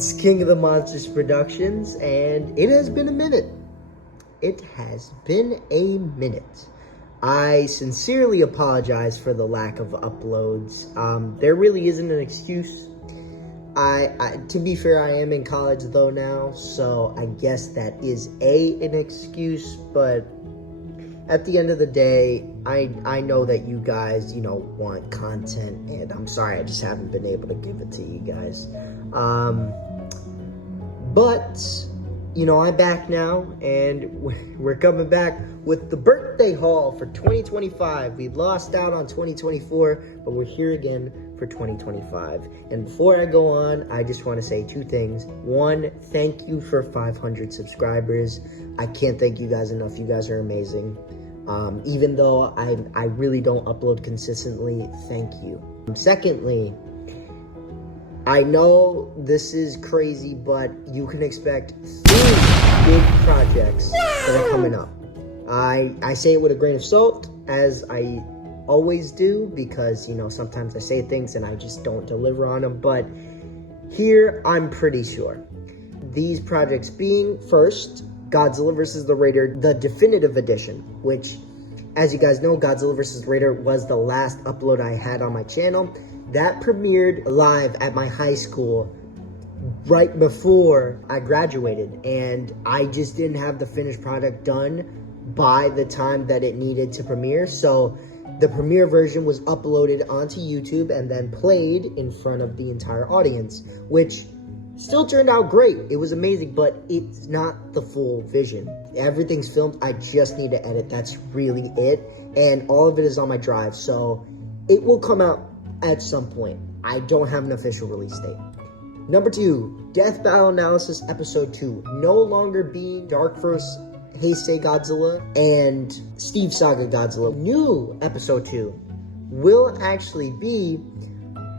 It's King of the Monsters Productions, and it has been a minute. It has been a minute. I sincerely apologize for the lack of uploads. There really isn't an excuse. To be fair, I am in college though now, so I guess that is an excuse, but at the end of the day, I know that you guys, want content, and I'm sorry I just haven't been able to give it to you guys. But, I'm back now, and we're coming back with the birthday haul for 2025. We lost out on 2024, but we're here again for 2025. And before I go on, I just want to say two things. One, thank you for 500 subscribers. I can't thank you guys enough. You guys are amazing. Even though I really don't upload consistently, thank you. Secondly, I know this is crazy, but you can expect 3 big projects that are coming up. I say it with a grain of salt, as I always do, because, sometimes I say things and I just don't deliver on them, but here I'm pretty sure. These projects being, first, Godzilla vs. the Raider, the definitive edition, which, as you guys know, Godzilla vs. the Raider was the last upload I had on my channel. That premiered live at my high school right before I graduated, and I just didn't have the finished product done by the time that it needed to premiere. So the premiere version was uploaded onto YouTube and then played in front of the entire audience, which still turned out great. It was amazing, but it's not the full vision. Everything's filmed. I just need to edit. That's really it. And all of it is on my drive, so it will come out at some point. I don't have an official release date. Number 2, Death Battle Analysis Episode 2. No longer being Dark Force Heisei Godzilla and Steve Saga Godzilla. New Episode 2 will actually be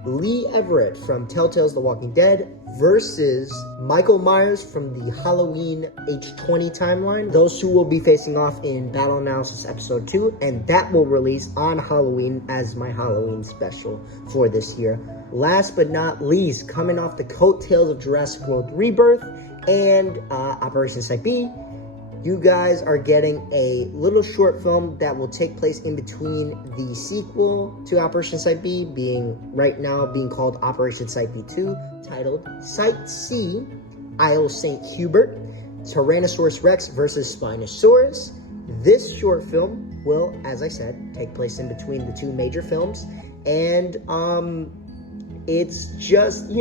Lee Everett from Telltale's The Walking Dead versus Michael Myers from the Halloween H20 timeline. Those two will be facing off in Battle Analysis Episode 2, and that will release on Halloween as my Halloween special for this year. Last but not least, coming off the coattails of Jurassic World Rebirth and Operation Site B, you guys are getting a little short film that will take place in between the sequel to Operation Site B, right now being called Operation Site B 2, titled Site C, Isle St. Hubert, Tyrannosaurus Rex versus Spinosaurus. This short film will, as I said, take place in between the two major films, and it's just,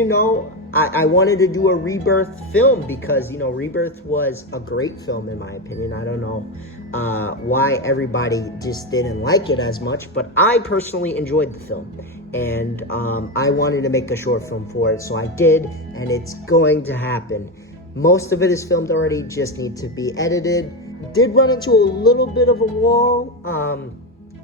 I wanted to do a Rebirth film because, Rebirth was a great film in my opinion. I don't know why everybody just didn't like it as much, but I personally enjoyed the film. And I wanted to make a short film for it, so I did, and it's going to happen. Most of it is filmed already, just need to be edited. Did run into a little bit of a wall,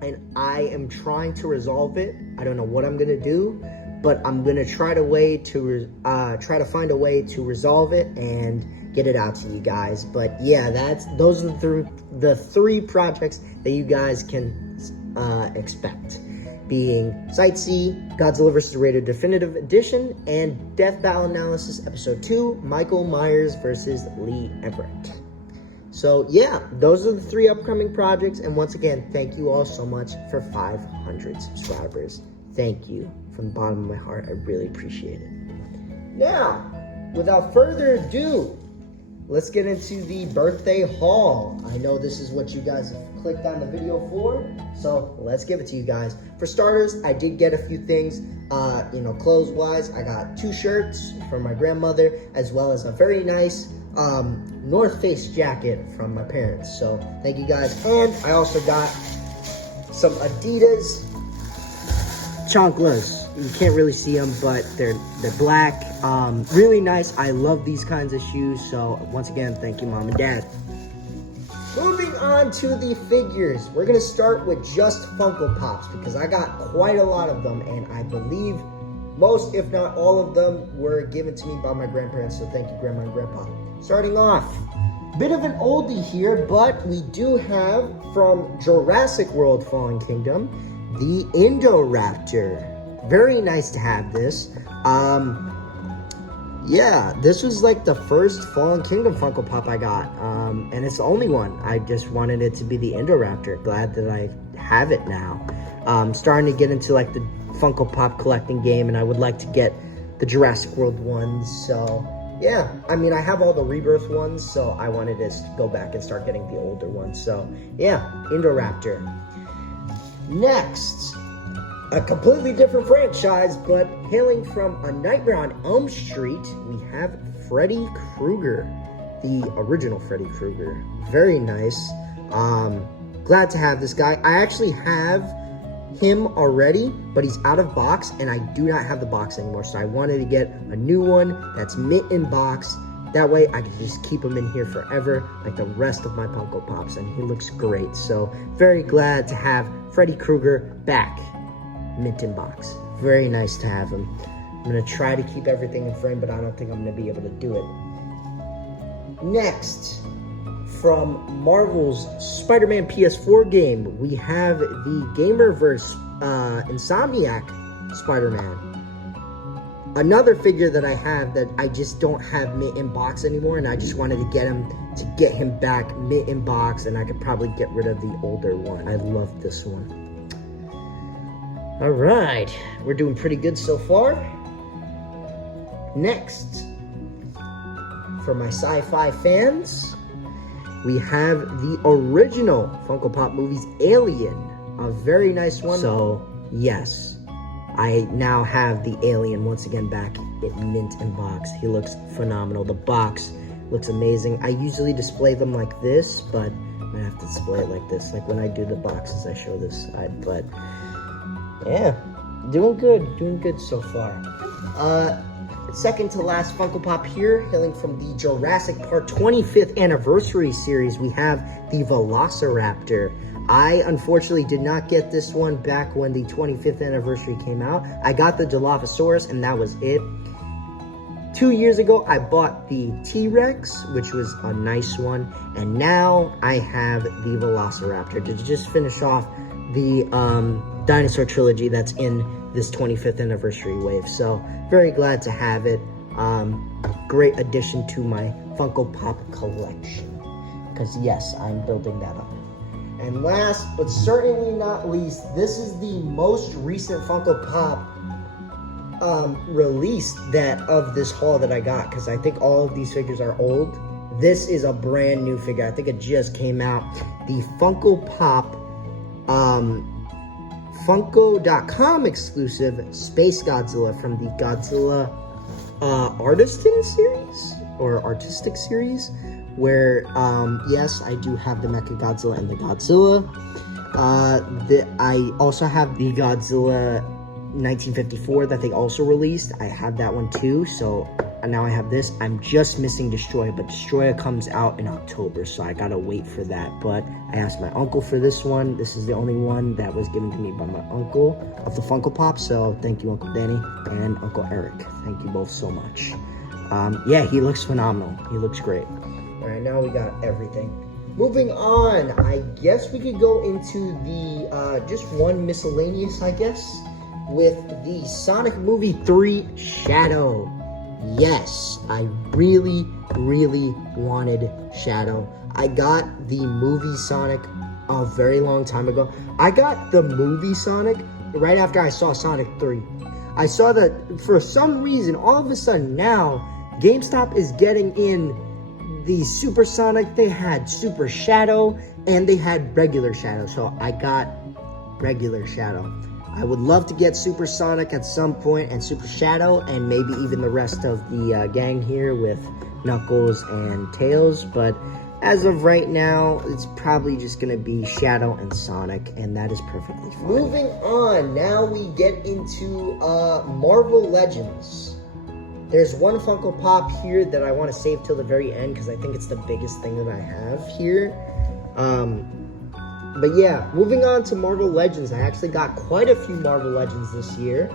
and I am trying to resolve it. I don't know what I'm going to do, but I'm gonna try to find a way to resolve it and get it out to you guys. But yeah, those are the three projects that you guys can expect, being Site C, Godzilla vs. the Raider Definitive Edition, and Death Battle Analysis Episode 2, Michael Myers versus Lee Everett. So yeah, those are the 3 upcoming projects, and once again, thank you all so much for 500 subscribers. Thank you from the bottom of my heart. I really appreciate it. Now, without further ado, let's get into the birthday haul. I know this is what you guys have clicked on the video for, so let's give it to you guys. For starters, I did get a few things, clothes-wise. I got 2 shirts from my grandmother, as well as a very nice North Face jacket from my parents. So thank you guys. And I also got some Adidas chanclas. You can't really see them, but they're black. Really nice. I love these kinds of shoes. So once again, thank you, Mom and Dad. Moving on to the figures. We're gonna start with just Funko Pops because I got quite a lot of them, and I believe most, if not all of them, were given to me by my grandparents. So thank you, Grandma and Grandpa. Starting off, bit of an oldie here, but we do have from Jurassic World Fallen Kingdom, the Indoraptor. Very nice to have this. yeah, this was like the first Fallen Kingdom Funko Pop I got, and it's the only one. I just wanted it to be the Indoraptor. Glad that I have it now. Starting to get into like the Funko Pop collecting game, and I would like to get the Jurassic World ones. So yeah, I mean, I have all the Rebirth ones, so I wanted to go back and start getting the older ones. So yeah, Indoraptor. Next, a completely different franchise, but hailing from A Nightmare on Elm Street, we have Freddy Krueger, the original Freddy Krueger. Very nice. Glad to have this guy. I actually have him already, but he's out of box, and I do not have the box anymore, so I wanted to get a new one that's mint in box. That way I can just keep him in here forever, like the rest of my Funko Pops, and he looks great. So very glad to have Freddy Krueger back, mint in box. Very nice to have him. I'm gonna try to keep everything in frame, but I don't think I'm gonna be able to do it. Next, from Marvel's Spider-Man PS4 game, we have the Gamerverse Insomniac Spider-Man. Another figure that I have that I just don't have mint in box anymore, and I just wanted to get him back mint in box, and I could probably get rid of the older one. I love this one. All right, we're doing pretty good so far. Next, for my sci-fi fans, we have the original Funko Pop movies Alien, a very nice one. So yes, I now have the Alien once again back in mint in box. He looks phenomenal. The box looks amazing. I usually display them like this, but I'm gonna have to display it like this. Like when I do the boxes, I show this side. But yeah, doing good so far. Second to last Funko Pop here, hailing from the Jurassic Park 25th anniversary series, we have the Velociraptor. I unfortunately did not get this one back when the 25th anniversary came out. I got the Dilophosaurus, and that was it. 2 years ago, I bought the T-Rex, which was a nice one, and now I have the Velociraptor to just finish off the dinosaur trilogy that's in this 25th anniversary wave. So very glad to have it. Great addition to my Funko Pop collection, because yes, I'm building that up. And last but certainly not least, this is the most recent Funko Pop release of this haul that I got, because I think all of these figures are old. This is a brand new figure. I think it just came out. The Funko Pop Funko.com exclusive Space Godzilla from the Godzilla Artistic series, where yes, I do have the Mechagodzilla and the Godzilla. I also have the Godzilla 1954 that they also released. I have that one too, so now I have this. I'm just missing Destroyer, but Destroyer comes out in October, so I gotta wait for that. But I asked my uncle for this one. This is the only one that was given to me by my uncle of the Funko Pop, so thank you, Uncle Danny and Uncle Eric. Thank you both so much. Yeah, he looks phenomenal. He looks great. All right, now we got everything. Moving on, I guess we could go into the just one miscellaneous, I guess, with the Sonic Movie 3 Shadow. Yes, I really wanted Shadow. I got the movie Sonic a very long time ago. I got the movie Sonic right after I saw Sonic 3. I saw that for some reason, all of a sudden now, GameStop is getting in the Super Sonic. They had Super Shadow and they had regular Shadow. So I got regular Shadow. I would love to get Super Sonic at some point, and Super Shadow, and maybe even the rest of the gang here with Knuckles and Tails. But as of right now, it's probably just going to be Shadow and Sonic, and that is perfectly fine. Moving on, now we get into Marvel Legends. There's one Funko Pop here that I want to save till the very end, because I think it's the biggest thing that I have here. But yeah, moving on to Marvel Legends. I actually got quite a few Marvel Legends this year.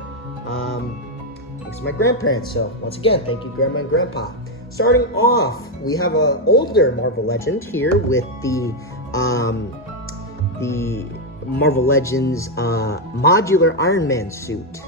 Thanks to my grandparents. So once again, thank you, Grandma and Grandpa. Starting off, we have an older Marvel Legend here with the Marvel Legends modular Iron Man suit.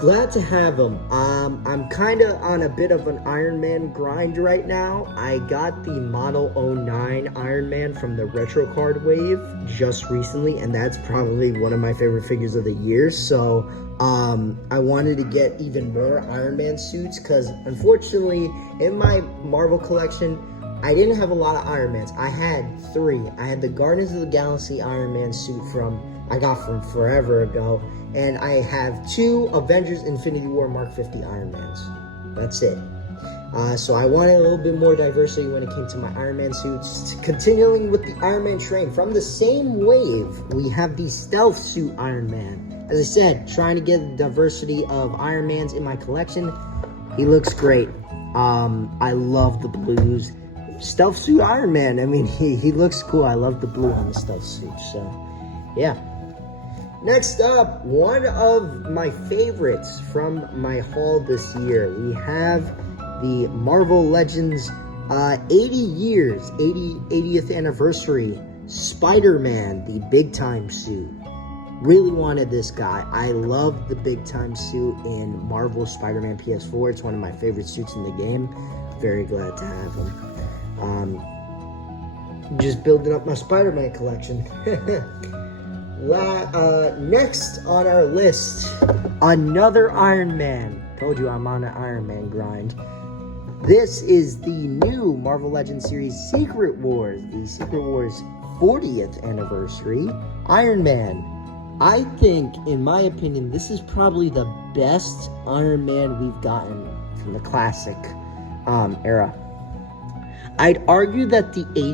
Glad to have him. I'm kind of on a bit of an Iron Man grind right now. I got the Model 09 Iron Man from the Retro Card Wave just recently, and that's probably one of my favorite figures of the year. So I wanted to get even more Iron Man suits because unfortunately in my Marvel collection, I didn't have a lot of Iron Mans. I had 3. I had the Guardians of the Galaxy Iron Man suit I got from forever ago. And I have 2 Avengers Infinity War Mark 50 Iron Mans. That's it. So I wanted a little bit more diversity when it came to my Iron Man suits. Continuing with the Iron Man train, from the same wave, we have the Stealth Suit Iron Man. As I said, trying to get the diversity of Iron Mans in my collection. He looks great. I love the blues. Stealth Suit Iron Man, I mean, he looks cool. I love the blue on the Stealth Suit, so yeah. Next up, one of my favorites from my haul this year. We have the Marvel Legends 80th anniversary Spider-Man, the big time suit. Really wanted this guy. I love the big time suit in Marvel Spider-Man PS4. It's one of my favorite suits in the game. Very glad to have him. Just building up my Spider-Man collection. Next on our list, another Iron Man. Told you I'm on an Iron Man grind. This is the new Marvel Legends series Secret Wars, the Secret Wars 40th anniversary Iron Man. I think, in my opinion, this is probably the best Iron Man we've gotten from the classic era. I'd argue that the 80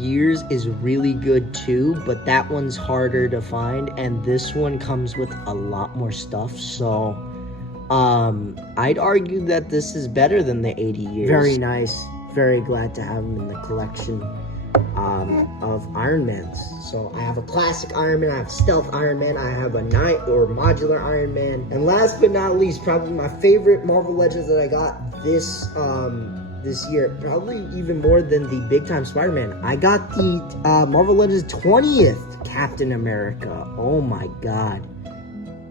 years is really good too, but that one's harder to find, and this one comes with a lot more stuff, so I'd argue that this is better than the 80 years. Very nice. Very glad to have him in the collection of Iron Mans. So I have a classic Iron Man, I have a stealth Iron Man, I have a knight or modular Iron Man, and last but not least, probably my favorite Marvel Legends that I got this year, probably even more than the big time Spider-Man. I got the Marvel Legends 20th Captain America. Oh my god.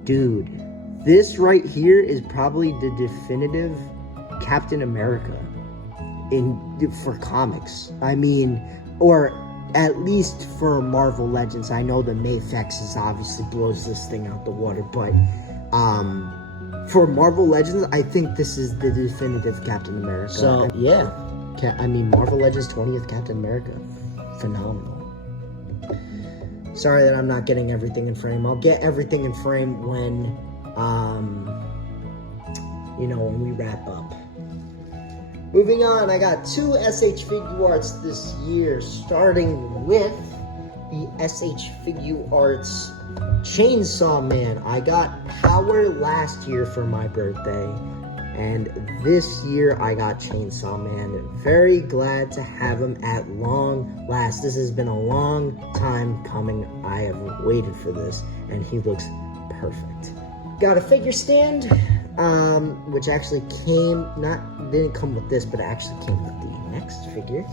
Dude, this right here is probably the definitive Captain America for comics. I mean, or at least for Marvel Legends. I know the Mafex is obviously blows this thing out the water, but for Marvel Legends, I think this is the definitive Captain America. So, yeah. I mean, Marvel Legends 20th Captain America. Phenomenal. Sorry that I'm not getting everything in frame. I'll get everything in frame when, when we wrap up. Moving on, I got 2 SH Figuarts this year, starting with the SH Figuarts Chainsaw Man. I got Power last year for my birthday, and this year I got Chainsaw Man. Very glad to have him at long last. This has been a long time coming. I have waited for this, and he looks perfect. Got a figure stand, which actually didn't come with this, but it actually came with the next figure,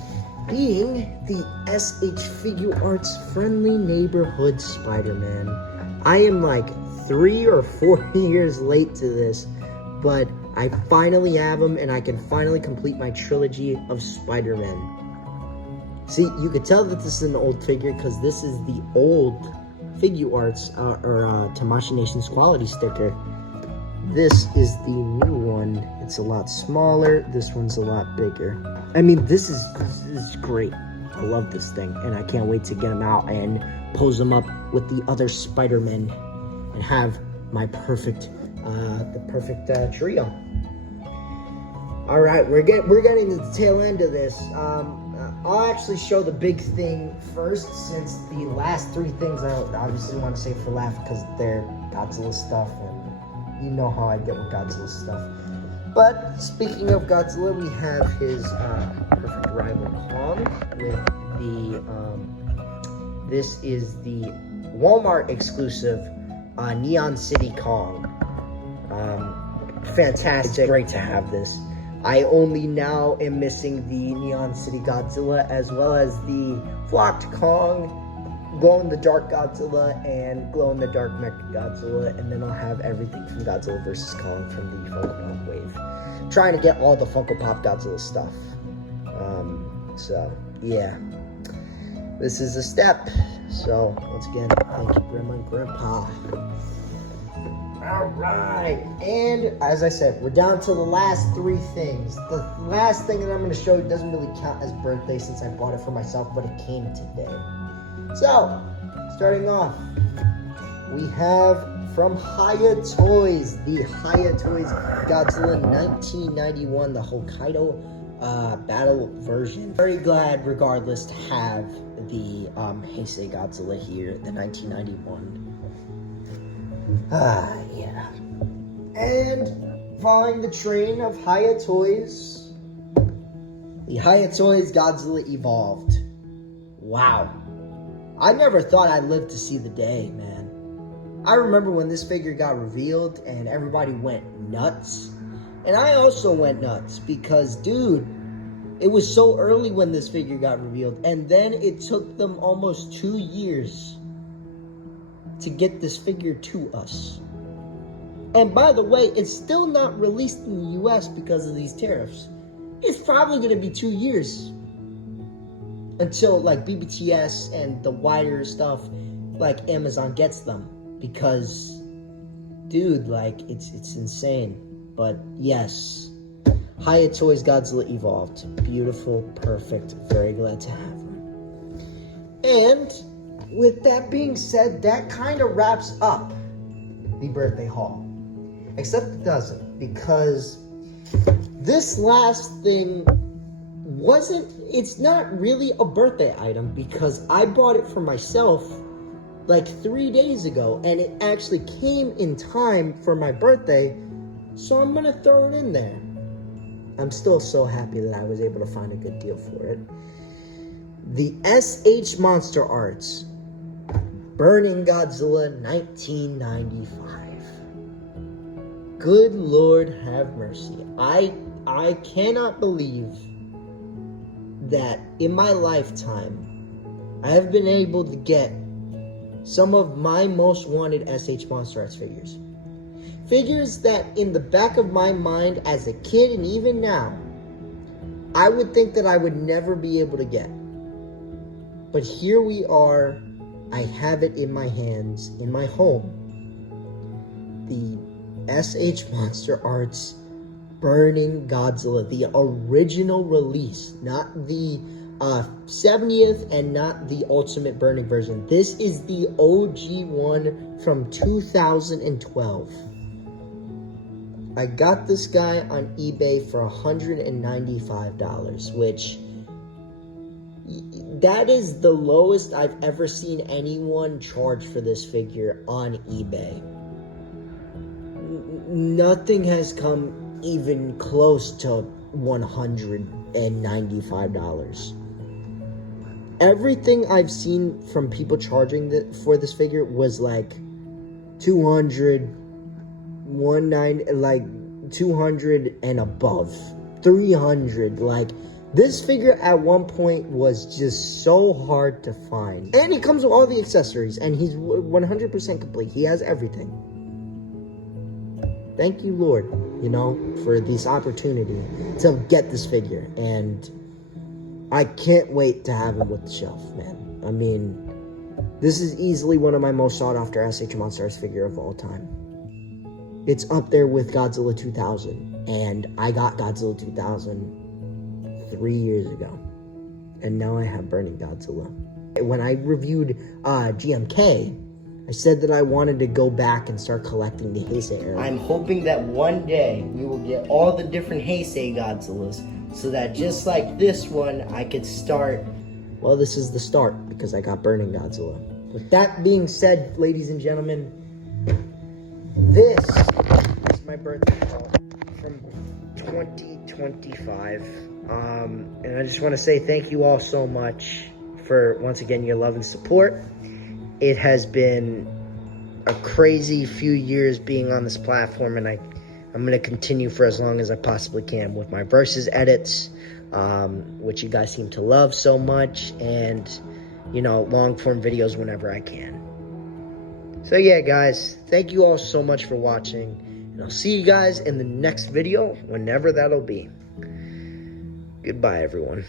being the SH Figuarts Friendly Neighborhood Spider-Man. I am like 3 or 4 years late to this, but I finally have him, and I can finally complete my trilogy of Spider-Man. See, you could tell that this is an old figure because this is the old Figuarts or Tamashii Nations quality sticker. This is the new one. It's a lot smaller. This one's a lot bigger. I mean, this is great. I love this thing, and I can't wait to get him out and pose him up with the other Spider-Men and have my perfect trio. All right, we're getting to the tail end of this. I'll actually show the big thing first, since the last 3 things I obviously want to save for last because they're Godzilla stuff, and you know how I get with Godzilla stuff. But speaking of Godzilla, we have his perfect rival Kong with the this is the Walmart exclusive Neon City Kong. Fantastic. It's great to have this. I only now am missing the Neon City Godzilla as well as the Flocked Kong. glow-in-the-dark Godzilla and glow-in-the-dark Mechagodzilla, and then I'll have everything from Godzilla vs. Kong from the Funko Pop wave. Trying to get all the Funko Pop Godzilla stuff. So, yeah. This is a step. So, once again, thank you, Grandma and Grandpa. Alright, and as I said, we're down to the last 3 things. The last thing that I'm going to show you doesn't really count as birthday since I bought it for myself, but it came today. So, starting off, we have from Hiya Toys, the Hiya Toys Godzilla 1991, the Hokkaido battle version. Very glad, regardless, to have the Heisei Godzilla here, the 1991. Yeah. And following the train of Hiya Toys, the Hiya Toys Godzilla Evolved. Wow. I never thought I'd live to see the day, man. I remember when this figure got revealed and everybody went nuts. And I also went nuts because, dude, it was so early when this figure got revealed. And then it took them almost 2 years to get this figure to us. And by the way, it's still not released in the US because of these tariffs. It's probably going to be 2 years until like BBTS and the wider stuff like Amazon gets them, because dude, like it's insane. But yes, Hiya Toys Godzilla Evolved, beautiful, perfect, very glad to have them. And with that being said, that kind of wraps up the birthday haul. Except it doesn't, because this last thing it's not really a birthday item, because I bought it for myself like 3 days ago, and it actually came in time for my birthday, so I'm gonna throw it in there. I'm still so happy that I was able to find a good deal for it. The SH Monster Arts Burning Godzilla 1995. Good Lord have mercy. I cannot believe that in my lifetime I have been able to get some of my most wanted SH Monster Arts figures. Figures that in the back of my mind as a kid and even now, I would think that I would never be able to get. But here we are. I have it in my hands, in my home. The SH Monster Arts Burning Godzilla, the original release, not the 70th and not the Ultimate Burning version. This is the OG one from 2012. I got this guy on eBay for $195, which that is the lowest I've ever seen anyone charge for this figure on eBay. Nothing has come even close to $195. Everything I've seen from people charging for this figure was like 200, 190, like 200 and above, 300. Like, this figure at one point was just so hard to find. And he comes with all the accessories, and he's 100% complete. He has everything. Thank you, Lord, for this opportunity to get this figure. And I can't wait to have him with the shelf, man. I mean, this is easily one of my most sought after SH Monster Arts figure of all time. It's up there with Godzilla 2000. And I got Godzilla 2000 3 years ago. And now I have Burning Godzilla. When I reviewed GMK, I said that I wanted to go back and start collecting the Heisei era. I'm hoping that one day we will get all the different Heisei Godzillas, so that just like this one, I could start. Well, this is the start, because I got Burning Godzilla. With that being said, ladies and gentlemen, this is my birthday haul from 2025. And I just want to say thank you all so much for, once again, your love and support. It has been a crazy few years being on this platform, and I'm going to continue for as long as I possibly can with my versus edits, which you guys seem to love so much. And long form videos whenever I can. So yeah, guys, thank you all so much for watching, and I'll see you guys in the next video, whenever that'll be. Goodbye, everyone.